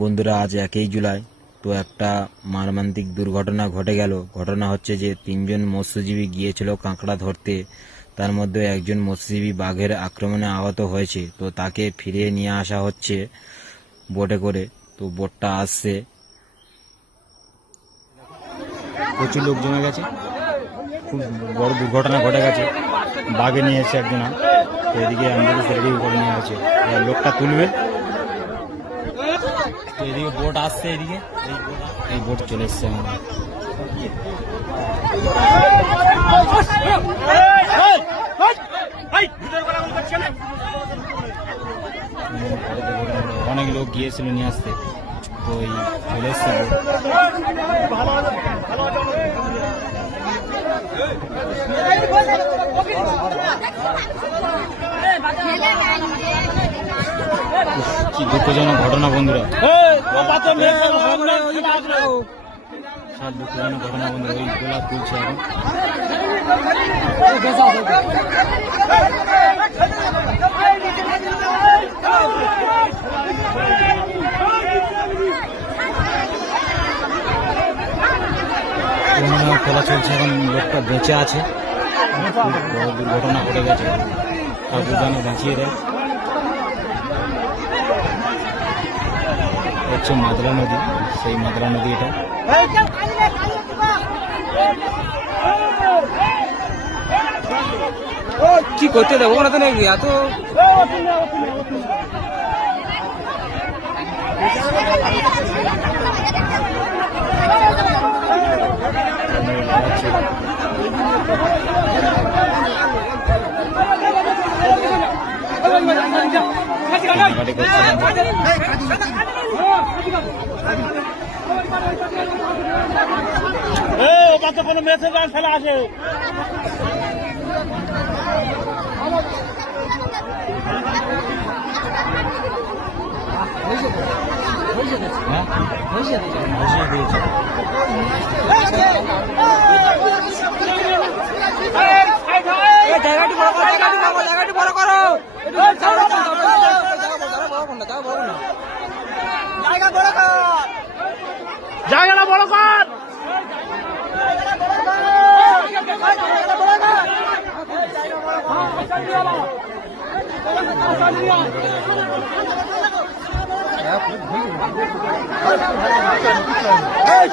বন্ধুরা, আজ 1 জুলাই তো একটা মর্মান্তিক দুর্ঘটনা ঘটে গেল। ঘটনা হচ্ছে যে 3জন মৎস্যজীবী গিয়েছিল কাঁকড়া ধরতে, তার মধ্যে একজন মৎস্যজীবী বাঘের আক্রমণে আহত হয়েছে। তো তাকে ফিরিয়ে নিয়ে আসা হচ্ছে বোটে করে। তো বোটটা আসছে, প্রচুর লোক জমে গেছে, খুব বড় দুর্ঘটনা ঘটে গেছে। বাঘে নিয়ে এসেছে একজনা, তো এদিকে অ্যাম্বুলেন্স রেডি করে নিয়ে আছে, লোকটা তুলবে। তো এদিকে বোট আসছে, এদিকে এই বোট চলে এসছে অনেক লোক গিয়েছিল নিয়ে আসতে, তো এই চলে এসছে কি দুঃখজনক ঘটনা বন্ধুরা, দুঃখজনক ঘটনা বন্ধুরা। ওই গোলা তুলছে এখন। খেলা চলছে এখন, লোকটা বেঁচে আছে। খুব বড় দুর্ঘটনা ঘটে গেছে, ঠাকুর যেন বাঁচিয়ে দেয়। হচ্ছে মাদ্রা নদী, সেই মাদ্রা নদী এটা। কি করতে দেবো না তো নাকি এত কোনো মেসেজ ফেলা আছে। জায়গাটি বড় করো, জায়গাটা বড় কর। এই